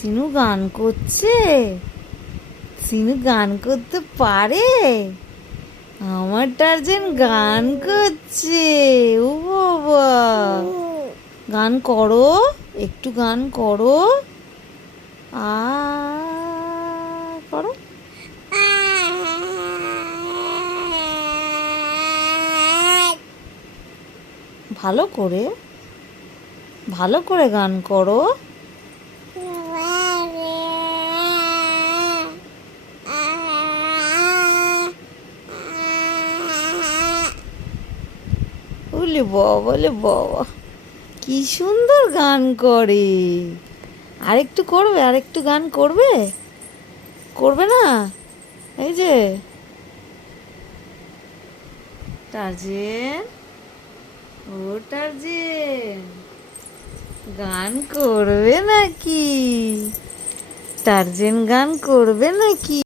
সিনু গান করছে। সিনু গান করতে পারে? আমার টার্জেন গান করছে। ও বাবা, গান করো, একটু গান করো। আ করো। ভালো করে, ভালো করে গান করো। বলে বাবা, বলে বাবা, কি সুন্দর গান করে। আরেকটু করবে, আরেকটু গান করবে, করবে না? এই যে টার্জেন, ও টার্জেন, গান করবে নাকি? টার্জেন গান করবে নাকি?